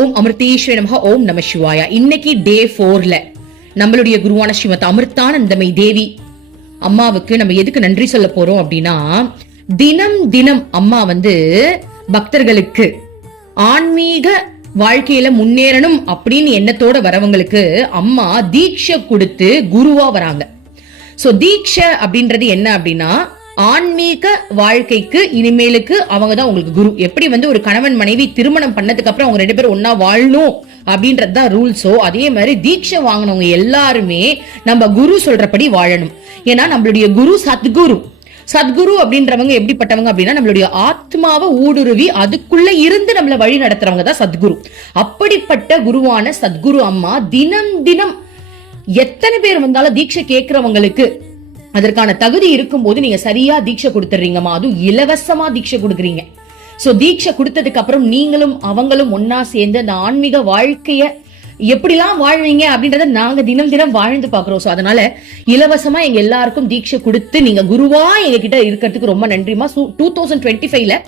ஓம் அமிர்தேஸ்வரி நமஹ. ஓம் நம சிவாயா. இன்னைக்கு டே 4ல நம்மளுடைய குருவான ஸ்ரீமத் அமிர்தானந்தமயி தேவி அம்மாவுக்கு நம்ம எதுக்கு நன்றி சொல்ல போறோம் அப்படின்னா, தினம் தினம் அம்மா பக்தர்களுக்கு ஆன்மீக வாழ்க்கையில முன்னேறணும் அப்படின்னு எண்ணத்தோட வரவங்களுக்கு அம்மா தீட்சை கொடுத்து குருவா வராங்க. சோ தீட்சை அப்படின்றது என்ன அப்படின்னா, ஆன்மீக வாழ்க்கைக்கு இனிமேலுக்கு அவங்கதான் உங்களுக்கு குரு. எப்படி ஒரு கணவன் மனைவி திருமணம் பண்ணதுக்கு அப்புறம் அவங்க 2 பேரும் ஒன்னா வாழணும் அப்படின்றதுதான் ரூல்ஸோ, அதே மாதிரி தீட்சை வாங்கினவங்க எல்லாருமே நம்ம குரு சொல்றபடி வாழணும். ஏன்னா நம்மளுடைய குரு சத்குரு. சத்குரு அப்படின்றவங்க எப்படிப்பட்டவங்க அப்படின்னா, நம்மளுடைய ஆத்மாவை ஊடுருவி அதுக்குள்ள இருந்து நம்மள வழி நடத்துறவங்க தான் சத்குரு. அப்படிப்பட்ட குருவான சத்குரு அம்மா தினம் தினம் எத்தனை பேர் வந்தாலும் தீட்சை கேட்கிறவங்களுக்கு அதற்கான தகுதி இருக்கும் போது நீங்க சரியா தீட்சை கொடுத்துறீங்கம்மா. அதுவும் இலவசமா தீட்சை கொடுக்குறீங்க. சோ தீட்சை கொடுத்ததுக்கு அப்புறம் நீங்களும் அவங்களும் ஒன்னா சேர்ந்து அந்த ஆன்மீக வாழ்க்கைய எப்படிலாம் வாழ்வீங்க அப்படின்றத நாங்க தினம் தினம் வாழ்ந்து பாக்குறோம். சோ அதனால இலவசமா எங்க எல்லாருக்கும் தீட்சை கொடுத்து நீங்க குருவா எங்க கிட்ட இருக்கிறதுக்கு ரொம்ப நன்றிமா. 2025ல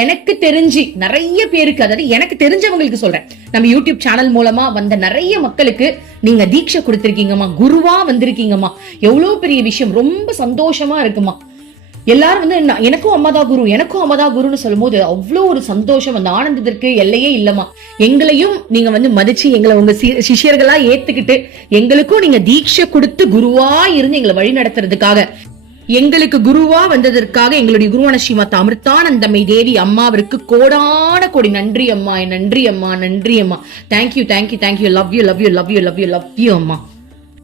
எனக்கு தெரிஞ்சு நிறைய பேருக்கு, அதாவது எனக்கு தெரிஞ்சவங்களுக்கு சொல்றேன், நம்ம யூடியூப் சேனல் மூலமா வந்த நிறைய மக்களுக்கு நீங்க தீட்சை கொடுத்திருக்கீங்கம்மா, குருவா வந்திருக்கீங்கம்மா. எவ்வளவு பெரிய விஷயம், ரொம்ப சந்தோஷமா இருக்குமா. எல்லாரும் எனக்கும் அம்மாதா குரு, எனக்கும் அம்மாதா குருன்னு சொல்லும் போது அவ்வளவு ஒரு சந்தோஷம், அந்த ஆனந்தத்திற்கு எல்லையே இல்லமா. எங்களையும் நீங்க மதிச்சு எங்களை உங்க சிஷியர்களா ஏத்துக்கிட்டு எங்களுக்கும் நீங்க தீட்சை கொடுத்து குருவா இருந்து எங்களை வழி நடத்துறதுக்காக, எங்களுக்கு குருவா வந்ததற்காக எங்களுடைய குருவான ஸ்ரீமத் அமிர்தானந்தமயி தேவி அம்மாவிற்கு கோடான கோடி நன்றி அம்மா. நன்றி அம்மா, நன்றி அம்மா. Thank you thank you thank you. Love you love you love you love you love you அம்மா.